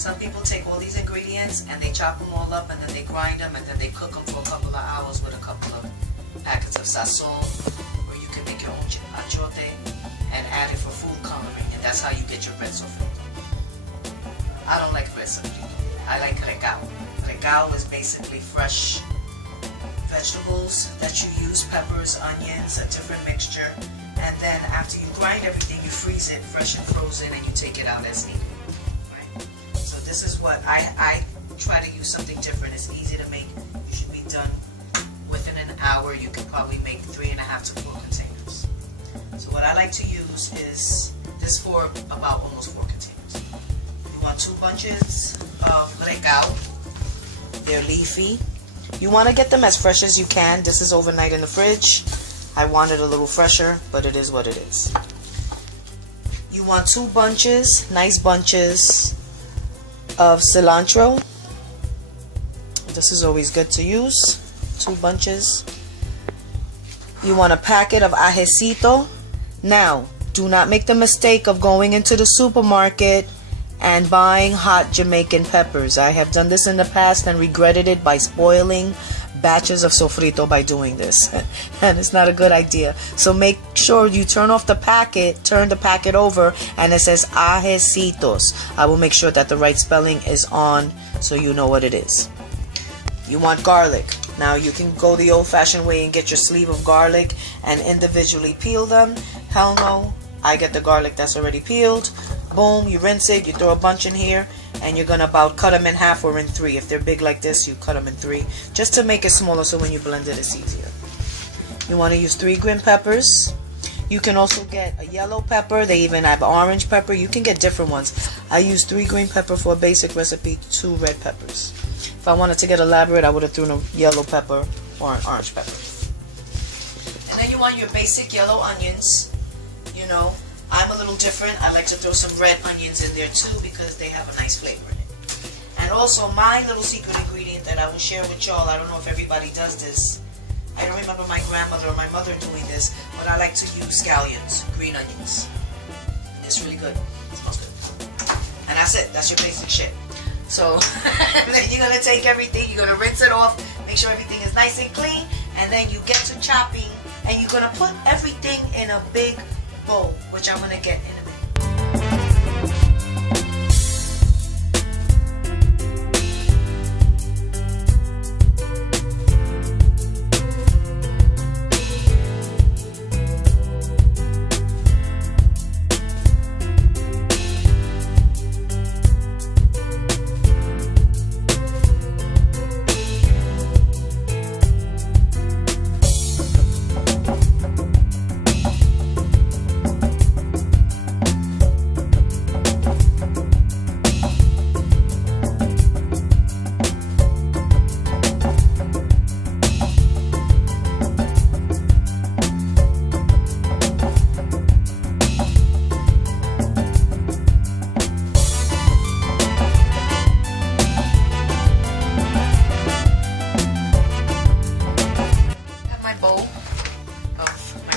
Some people take all these ingredients and they chop them all up and then they grind them and then they cook them for a couple of hours with a couple of packets of sazon, or you can make your own achote and add it for food coloring, and that's how you get your red sofrito. I don't like red sofrito. I like regao. Regao is basically fresh vegetables that you use, peppers, onions, a different mixture, and then after you grind everything, you freeze it fresh and frozen, and you take it out as needed. Right? So this is what I try to use something different. It's easy to make. You should be done within an hour. You can probably make 3.5 to 4 containers. So what I like to use is this for about almost 4 containers. You want 2 bunches of regao. They're leafy. You want to get them as fresh as you can. This is overnight in the fridge. I want it a little fresher, but it is what it is. You want 2 bunches, nice bunches of cilantro. This is always good to use. 2 bunches. You want a packet of ajecito. Now, do not make the mistake of going into the supermarket and buying hot Jamaican peppers. I have done this in the past and regretted it by spoiling batches of sofrito by doing this. And it's not a good idea. So make sure you turn the packet over, and it says Ajecitos. I will make sure that the right spelling is on so you know what it is. You want garlic. Now you can go the old-fashioned way and get your sleeve of garlic and individually peel them. Hell no, I get the garlic that's already peeled. Boom, you rinse it, you throw a bunch in here, and you're gonna about cut them in half or in 3. If they're big like this, you cut them in 3, just to make it smaller so when you blend it, it's easier. You want to use 3 green peppers. You can also get a yellow pepper. They even have orange pepper. You can get different ones. I use 3 green pepper for a basic recipe, 2 red peppers. If I wanted to get elaborate, I would have thrown a yellow pepper or an orange pepper. And then you want your basic yellow onions. You know, I'm a little different. I like to throw some red onions in there too because they have a nice flavor in it. And also my little secret ingredient that I will share with y'all, I don't know if everybody does this. I don't remember my grandmother or my mother doing this, but I like to use scallions, green onions. And it's really good. It smells good. And that's it. That's your basic shit. So then you're going to take everything, you're going to rinse it off, make sure everything is nice and clean, and then you get to chopping, and you're going to put everything in a big bowl, which I'm going to get in a minute.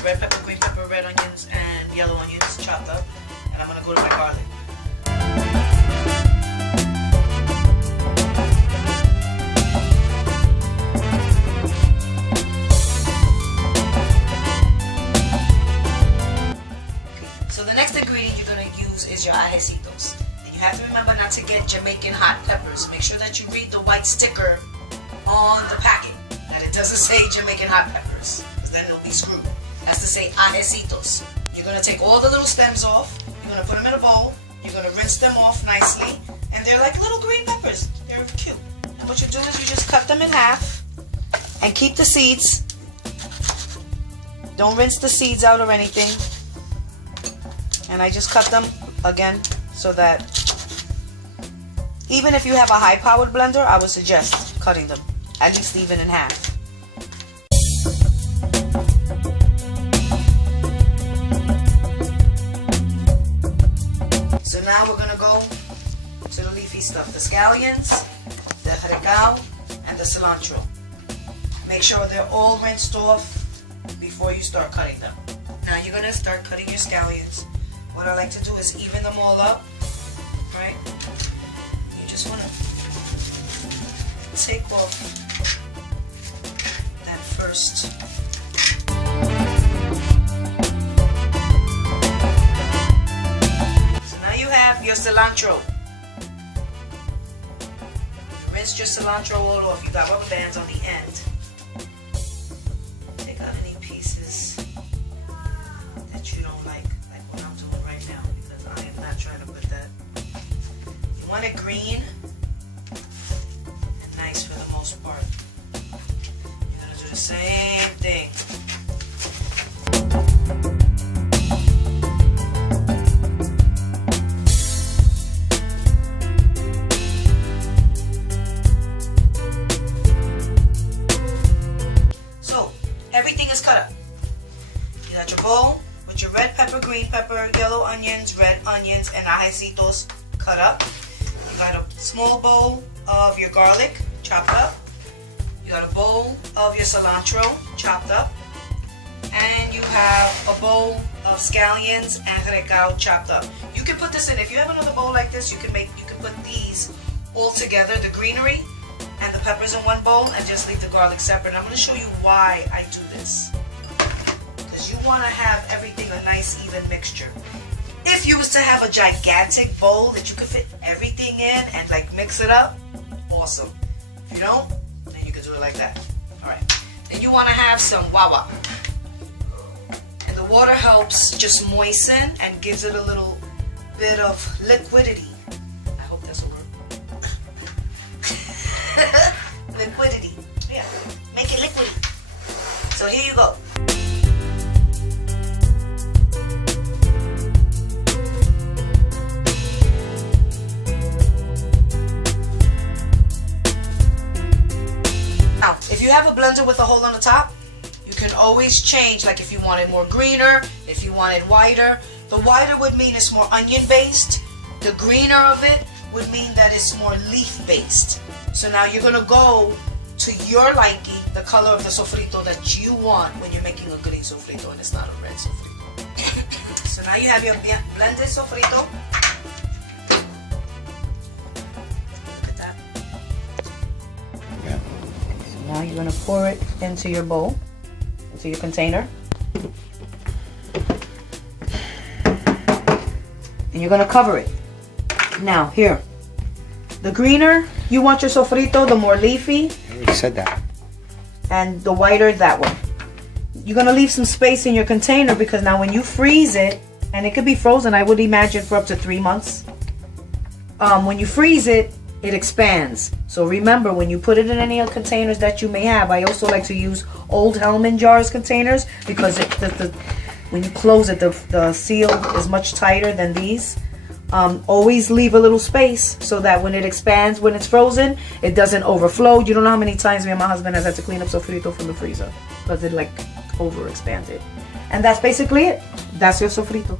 Red pepper, green pepper, red onions, and yellow onions chopped up. And I'm going to go to my garlic. Okay. So the next ingredient you're going to use is your Ajecitos. And you have to remember not to get Jamaican hot peppers. Make sure that you read the white sticker on the packet, that it doesn't say Jamaican hot peppers, because then it'll be screwed. It has to say Ajecitos. You're going to take all the little stems off, you're going to put them in a bowl, you're going to rinse them off nicely, and they're like little green peppers. They're cute. And what you do is you just cut them in half and keep the seeds. Don't rinse the seeds out or anything. And I just cut them again so that even if you have a high-powered blender, I would suggest cutting them at least even in half. So now we're going to go to the leafy stuff. The scallions, the regao, and the cilantro. Make sure they're all rinsed off before you start cutting them. Now you're going to start cutting your scallions. What I like to do is even them all up, right? take off that first. So now you have your cilantro. You rinse your cilantro all off. You got rubber bands on the end. Take out any pieces that you don't like what I'm doing right now, because I am not trying to put that. You want it green and nice for the most part. You're going to do the same thing. So, everything is cut up. You got your bowl with your red pepper, green pepper, yellow onions, red onions, and ajecitos cut up. You got a small bowl of your garlic chopped up. You got a bowl of your cilantro chopped up. And you have a bowl of scallions and recao chopped up. You can put this in. If you have another bowl like this, you can put these all together, the greenery and the peppers in one bowl, and just leave the garlic separate. I'm going to show you why I do this. Because you want to have everything a nice even mixture. If you was to have a gigantic bowl that you could fit everything in and like mix it up, awesome. If you don't, then you can do it like that. Alright. Then you want to have some wawa. And the water helps just moisten and gives it a little bit of liquidity. I hope that's a word. Liquidity. Yeah. Make it liquidy. So here you go. Now, if you have a blender with a hole on the top, you can always change, like if you want it more greener, if you want it whiter. The whiter would mean it's more onion based. The greener of it would mean that it's more leaf based. So now you're going to go to your liking, the color of the sofrito that you want when you're making a green sofrito and it's not a red sofrito. So now you have your blended sofrito. Look at that. Yeah. So now you're going to pour it into your bowl, into your container. And you're going to cover it. Now, here. The greener you want your sofrito, the more leafy. I already said that. And the whiter, that one. You're going to leave some space in your container because now when you freeze it, and it could be frozen, I would imagine for up to 3 months. When you freeze it, it expands. So remember, when you put it in any containers that you may have, I also like to use old Hellman jars containers because when you close it, the seal is much tighter than these. Always leave a little space so that when it expands, when it's frozen, it doesn't overflow. You don't know how many times me and my husband has had to clean up sofrito from the freezer because it like over expanded. And that's basically it. That's your sofrito.